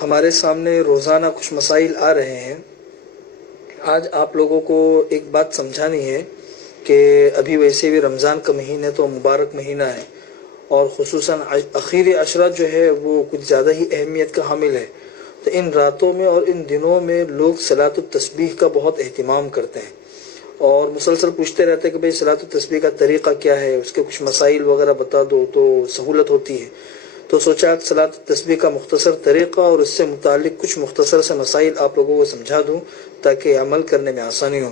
ہمارے سامنے روزانہ کچھ مسائل آ رہے ہیں۔ آج آپ لوگوں کو ایک بات سمجھانی ہے کہ ابھی ویسے بھی رمضان کا مہینہ تو مبارک مہینہ ہے، اور خصوصاً آخری عشرہ جو ہے وہ کچھ زیادہ ہی اہمیت کا حامل ہے۔ تو ان راتوں میں اور ان دنوں میں لوگ صلاۃ التسبیح کا بہت اہتمام کرتے ہیں، اور مسلسل پوچھتے رہتے ہیں کہ بھئی صلاۃ التسبیح کا طریقہ کیا ہے، اس کے کچھ مسائل وغیرہ بتا دو تو سہولت ہوتی ہے۔ تو سوچا صلاۃ التسبیح کا مختصر طریقہ اور اس سے متعلق کچھ مختصر سے مسائل آپ لوگوں کو سمجھا دوں تاکہ عمل کرنے میں آسانی ہو۔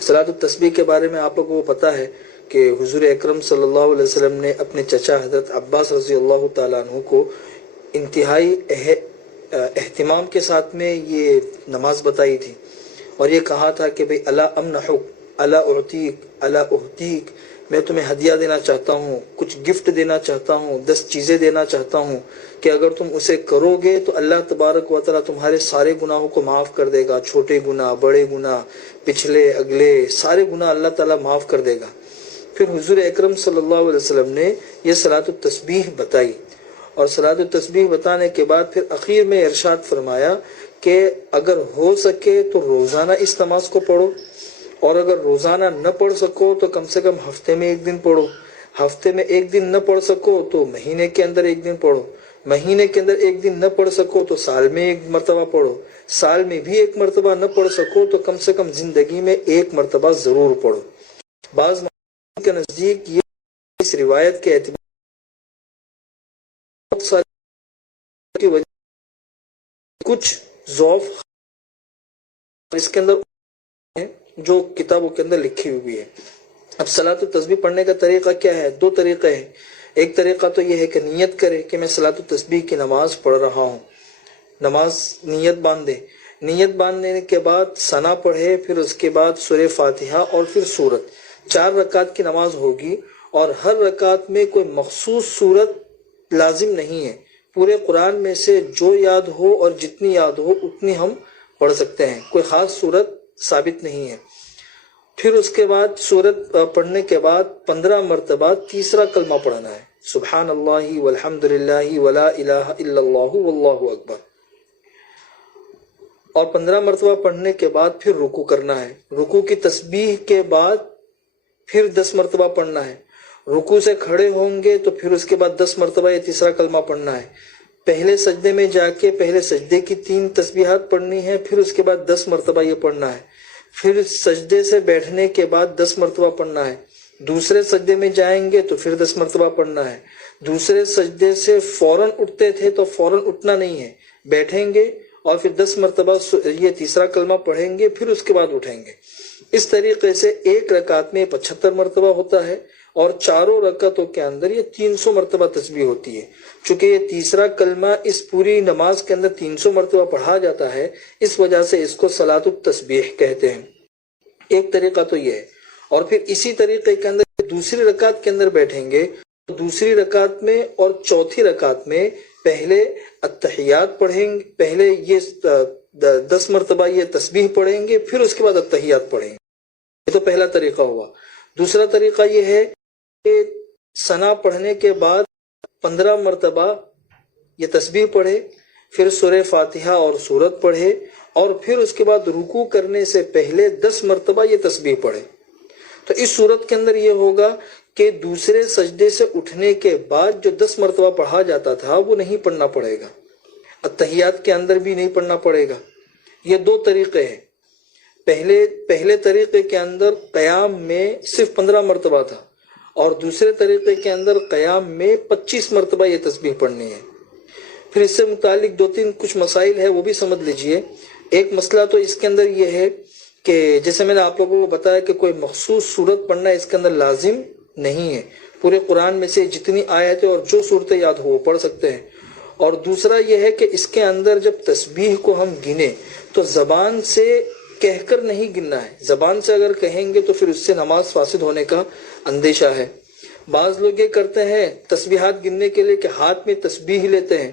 صلاۃ التسبیح کے بارے میں آپ لوگوں کو پتہ ہے کہ حضور اکرم صلی اللہ علیہ وسلم نے اپنے چچا حضرت عباس رضی اللہ تعالیٰ عنہ کو انتہائی اہتمام کے ساتھ میں یہ نماز بتائی تھی، اور یہ کہا تھا کہ بھئی الا امنحک الا اعطیک الا اہدیک، میں تمہیں ہدیہ دینا چاہتا ہوں، کچھ گفٹ دینا چاہتا ہوں، 10 چیزیں دینا چاہتا ہوں کہ اگر تم اسے کرو گے تو اللہ تبارک و تعالیٰ تمہارے سارے گناہوں کو معاف کر دے گا، چھوٹے گناہ، بڑے گناہ، پچھلے اگلے سارے گناہ اللہ تعالیٰ معاف کر دے گا۔ پھر حضور اکرم صلی اللہ علیہ وسلم نے یہ صلاۃ التسبیح بتائی، اور صلاۃ التسبیح بتانے کے بعد پھر اخیر میں ارشاد فرمایا کہ اگر ہو سکے تو روزانہ اس نماز کو پڑھو، اور اگر روزانہ نہ پڑھ سکو تو کم سے کم ہفتے میں 1 دن پڑھو، ہفتے میں 1 دن نہ پڑھ سکو تو مہینے کے اندر 1 دن پڑھو، مہینے کے اندر 1 دن نہ پڑھ سکو تو سال میں 1 مرتبہ پڑھو، سال میں بھی 1 مرتبہ نہ پڑھ سکو تو کم سے کم زندگی میں 1 مرتبہ ضرور پڑھو۔ بعض کے نزدیک یہ اس روایت کے اعتبار کی وجہ کچھ ضعف اس کے اندر جو کتابوں کے اندر لکھی ہوئی ہے۔ اب صلاۃ التسبیح پڑھنے کا طریقہ کیا ہے؟ 2 طریقے ہیں۔ ایک طریقہ تو یہ ہے کہ نیت کرے کہ میں صلاۃ التسبیح کی نماز پڑھ رہا ہوں، نماز نیت باندھے، نیت باندھنے کے بعد ثنا پڑھے، پھر اس کے بعد سورہ فاتحہ اور پھر سورت، 4 رکعت کی نماز ہوگی، اور ہر رکعت میں کوئی مخصوص سورت لازم نہیں ہے، پورے قرآن میں سے جو یاد ہو اور جتنی یاد ہو اتنی ہم پڑھ سکتے ہیں، کوئی خاص سورت ثابت نہیں ہے۔ پھر اس کے بعد سورت پڑھنے کے بعد 15 مرتبہ تیسرا کلمہ پڑھنا ہے، سبحان اللہ والحمد للہ ولا الہ الا اللہ واللہ اکبر، اور 15 مرتبہ پڑھنے کے بعد پھر رکوع کرنا ہے، رکوع کی تسبیح کے بعد پھر 10 مرتبہ پڑھنا ہے، رکوع سے کھڑے ہوں گے تو پھر اس کے بعد 10 مرتبہ یہ تیسرا کلمہ پڑھنا ہے، پہلے سجدے میں جا کے پہلے سجدے کی 3 تسبیحات پڑھنی ہے، پھر اس کے بعد 10 مرتبہ یہ پڑھنا ہے، پھر سجدے سے بیٹھنے کے بعد 10 مرتبہ پڑھنا ہے، دوسرے سجدے میں جائیں گے تو پھر 10 مرتبہ پڑھنا ہے، دوسرے سجدے سے فوراً اٹھتے تھے تو فوراً اٹھنا نہیں ہے، بیٹھیں گے اور پھر 10 مرتبہ یہ تیسرا کلمہ پڑھیں گے، پھر اس کے بعد اٹھیں گے۔ اس طریقے سے ایک رکعت میں 75 مرتبہ ہوتا ہے، اور چاروں رکعتوں کے اندر یہ 300 مرتبہ تسبیح ہوتی ہے۔ چونکہ یہ تیسرا کلمہ اس پوری نماز کے اندر 300 مرتبہ پڑھا جاتا ہے، اس وجہ سے اس کو صلاۃ التسبیح کہتے ہیں۔ ایک طریقہ تو یہ ہے، اور پھر اسی طریقے کے اندر دوسری رکعت کے اندر بیٹھیں گے، دوسری رکعت میں اور چوتھی رکعت میں پہلے التحیات پڑھیں گے، پہلے یہ 10 مرتبہ یہ تسبیح پڑھیں گے، پھر اس کے بعد التحیات پڑھیں گے۔ یہ تو پہلا طریقہ ہوا۔ دوسرا طریقہ یہ ہے کہ ثنا پڑھنے کے بعد 15 مرتبہ یہ تسبیح پڑھے، پھر سورہ فاتحہ اور سورت پڑھے، اور پھر اس کے بعد رکوع کرنے سے پہلے 10 مرتبہ یہ تسبیح پڑھے۔ تو اس صورت کے اندر یہ ہوگا کہ دوسرے سجدے سے اٹھنے کے بعد جو 10 مرتبہ پڑھا جاتا تھا وہ نہیں پڑھنا پڑے گا، التحیات کے اندر بھی نہیں پڑھنا پڑے گا۔ یہ 2 طریقے ہیں۔ پہلے طریقے کے اندر قیام میں صرف 15 مرتبہ تھا، اور دوسرے طریقے کے اندر قیام میں 25 مرتبہ یہ تسبیح پڑھنی ہے۔ پھر اس سے متعلق 2-3 کچھ مسائل ہے، وہ بھی سمجھ لیجئے۔ ایک مسئلہ تو اس کے اندر یہ ہے کہ جیسے میں نے آپ لوگوں کو بتایا کہ کوئی مخصوص سورت پڑھنا اس کے اندر لازم نہیں ہے، پورے قرآن میں سے جتنی آیتیں اور جو صورتیں یاد ہو وہ پڑھ سکتے ہیں۔ اور دوسرا یہ ہے کہ اس کے اندر جب تسبیح کو ہم گنیں تو زبان سے کہہ کر نہیں گننا ہے، زبان سے اگر کہیں گے تو پھر اس سے نماز فاسد ہونے کا اندیشہ ہے۔ بعض لوگ یہ کرتے ہیں تسبیحات گننے کے لیے کہ ہاتھ میں تسبیح لیتے ہیں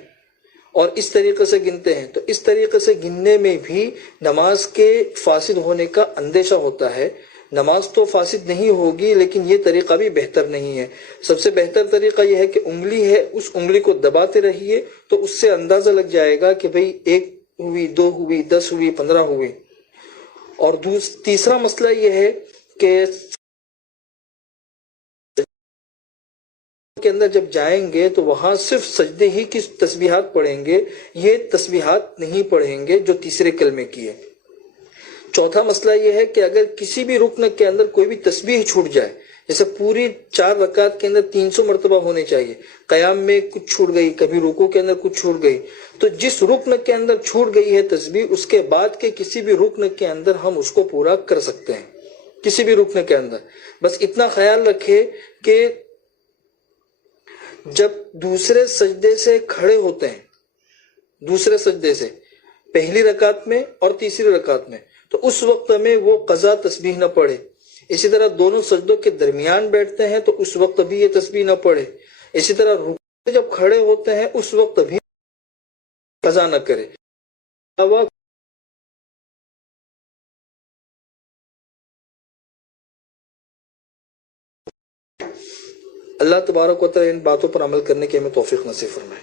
اور اس طریقے سے گنتے ہیں، تو اس طریقے سے گننے میں بھی نماز کے فاسد ہونے کا اندیشہ ہوتا ہے۔ نماز تو فاسد نہیں ہوگی، لیکن یہ طریقہ بھی بہتر نہیں ہے۔ سب سے بہتر طریقہ یہ ہے کہ انگلی ہے، اس انگلی کو دباتے رہیے تو اس سے اندازہ لگ جائے گا کہ بھئی 1 ہوئی، 2 ہوئی، 10 ہوئی، 15 ہوئی۔ اور تیسرا مسئلہ یہ ہے کہ کے اندر جب جائیں گے تو وہاں صرف سجدے ہی کی تسبیحات پڑھیں گے، یہ تسبیحات نہیں پڑھیں گے جو تیسرے کلمے کی ہے۔ چوتھا مسئلہ یہ ہے کہ اگر کسی بھی رکن کے اندر کوئی بھی تسبیح چھوٹ جائے، جیسے پوری 4 رکعت کے اندر 300 مرتبہ ہونے چاہیے، قیام میں کچھ چھوٹ گئی، کبھی رکوع کے اندر کچھ چھوٹ گئی، تو جس رکن کے اندر چھوٹ گئی ہے تسبیح، اس کے بعد کے کسی بھی رکن کے اندر ہم اس کو پورا کر سکتے ہیں، کسی بھی رکن کے اندر۔ بس اتنا خیال رکھے کہ جب دوسرے سجدے سے کھڑے ہوتے ہیں، دوسرے سجدے سے پہلی رکعت میں اور تیسری رکعت میں، تو اس وقت میں وہ قضا تسبیح نہ پڑھے۔ اسی طرح دونوں سجدوں کے درمیان بیٹھتے ہیں تو اس وقت بھی یہ تسبیح نہ پڑھے۔ اسی طرح رکوع میں جب کھڑے ہوتے ہیں اس وقت بھی قضا نہ کرے۔ اللہ تبارک و تعالی ان باتوں پر عمل کرنے کی ہمیں توفیق نصیب فرمائے۔